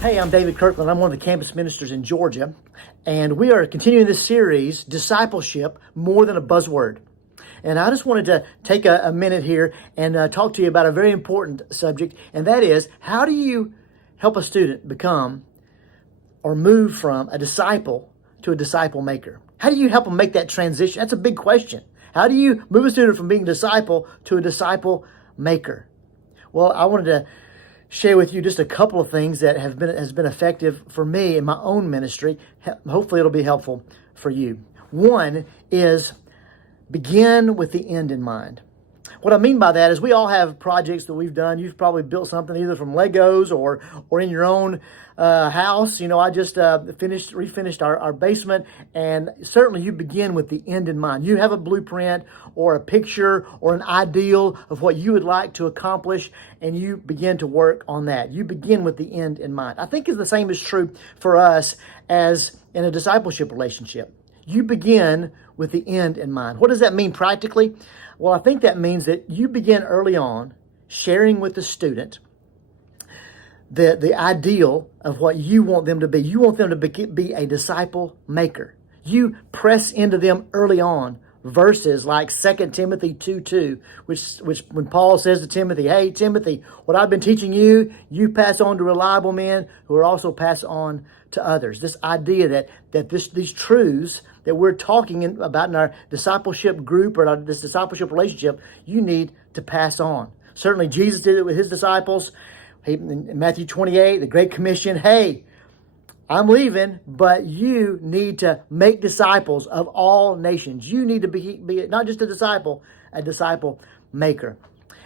Hey, I'm David Kirkland. I'm one of the campus ministers in Georgia, and we are continuing this series, Discipleship, More Than a Buzzword. And I just wanted to take a minute here and talk to you about a very important subject, and that is, how do you help a student become or move from a disciple to a disciple maker? How do you help them make that transition? That's a big question. How do you move a student from being a disciple to a disciple maker? Well, I wanted to share with you just a couple of things that has been effective for me in my own ministry. Hopefully it'll be helpful for you. One is begin with the end in mind. What I mean by that is we all have projects that we've done. You've probably built something either from Legos or in your own house. You know, I just refinished our basement, and certainly you begin with the end in mind. You have a blueprint or a picture or an ideal of what you would like to accomplish, and you begin to work on that. You begin with the end in mind. I think the same is true for us as in a discipleship relationship. You begin with the end in mind. What does that mean practically? Well, I think that means that you begin early on sharing with the student the ideal of what you want them to be. You want them to be a disciple maker. You press into them early on verses like 2 Timothy 2:2, which when Paul says to Timothy, hey, Timothy, what I've been teaching you, you pass on to reliable men who are also passed on to others. This idea that these truths that we're talking about in our discipleship group or this discipleship relationship, you need to pass on. Certainly Jesus did it with his disciples. In Matthew 28, the Great Commission, hey, I'm leaving, but you need to make disciples of all nations. You need to be not just a disciple maker.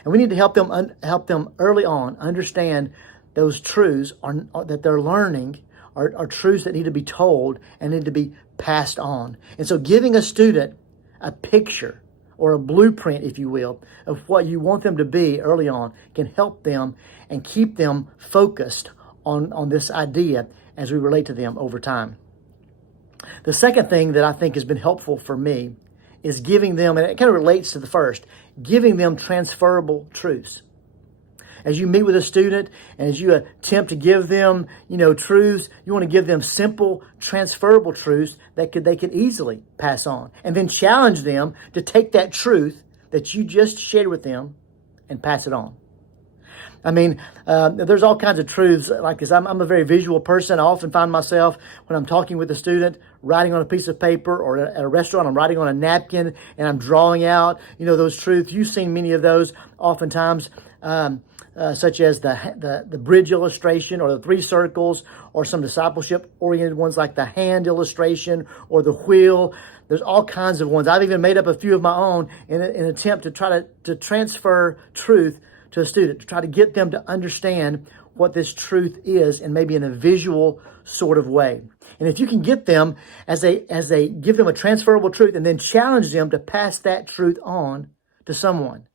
And we need to help them early on understand those truths that they're learning are truths that need to be told and need to be passed on. And so giving a student a picture or a blueprint, if you will, of what you want them to be early on can help them and keep them focused on this idea as we relate to them over time. The second thing that I think has been helpful for me is giving them, and it kind of relates to the first, giving them transferable truths. As you meet with a student and as you attempt to give them, truths, you want to give them simple, transferable truths that they can easily pass on. And then challenge them to take that truth that you just shared with them and pass it on. I mean, there's all kinds of truths like this. I'm a very visual person. I often find myself, when I'm talking with a student, writing on a piece of paper, or at a restaurant, I'm writing on a napkin and I'm drawing out, those truths. You've seen many of those oftentimes, such as the bridge illustration or the 3 circles, or some discipleship-oriented ones like the hand illustration or the wheel. There's all kinds of ones. I've even made up a few of my own in an attempt to try to transfer truth to a student, to try to get them to understand what this truth is, and maybe in a visual sort of way. And if you can get them as they give them a transferable truth and then challenge them to pass that truth on to someone.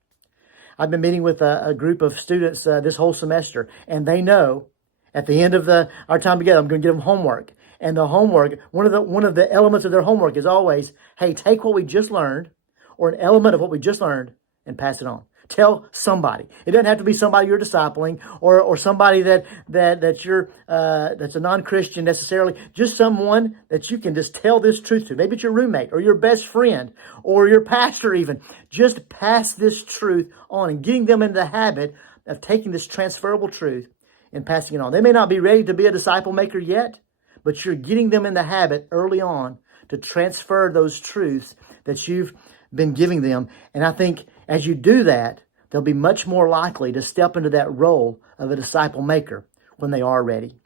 I've been meeting with a group of students this whole semester, and they know at the end of our time together, I'm going to give them homework. And the homework, one of the elements of their homework is always, hey, take what we just learned, or an element of what we just learned, and pass it on. Tell somebody. It doesn't have to be somebody you're discipling or somebody that's a non-Christian necessarily. Just someone that you can just tell this truth to. Maybe it's your roommate or your best friend or your pastor even. Just pass this truth on and getting them into the habit of taking this transferable truth and passing it on. They may not be ready to be a disciple maker yet, but you're getting them in the habit early on to transfer those truths that you've been giving them. And I think as you do that, they'll be much more likely to step into that role of a disciple maker when they are ready.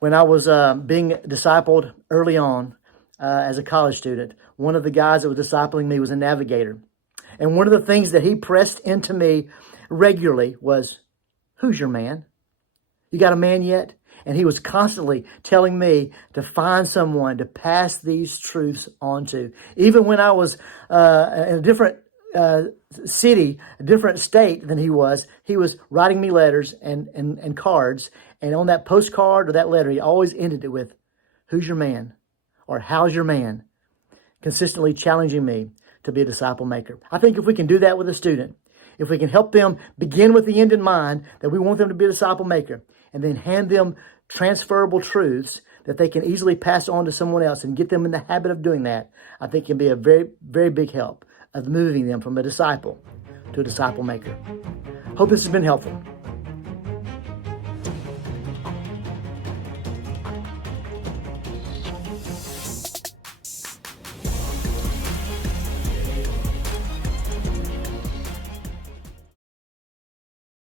When I was being discipled early on as a college student, one of the guys that was discipling me was a navigator. And one of the things that he pressed into me regularly was, who's your man? You got a man yet? And he was constantly telling me to find someone to pass these truths on to. Even when I was in a different city, a different state than he was writing me letters and cards. And on that postcard or that letter, he always ended it with, who's your man? Or how's your man? Consistently challenging me to be a disciple maker. I think if we can do that with a student, if we can help them begin with the end in mind, that we want them to be a disciple maker, and then hand them transferable truths that they can easily pass on to someone else and get them in the habit of doing that, I think can be a very, very big help of moving them from a disciple to a disciple maker. Hope this has been helpful.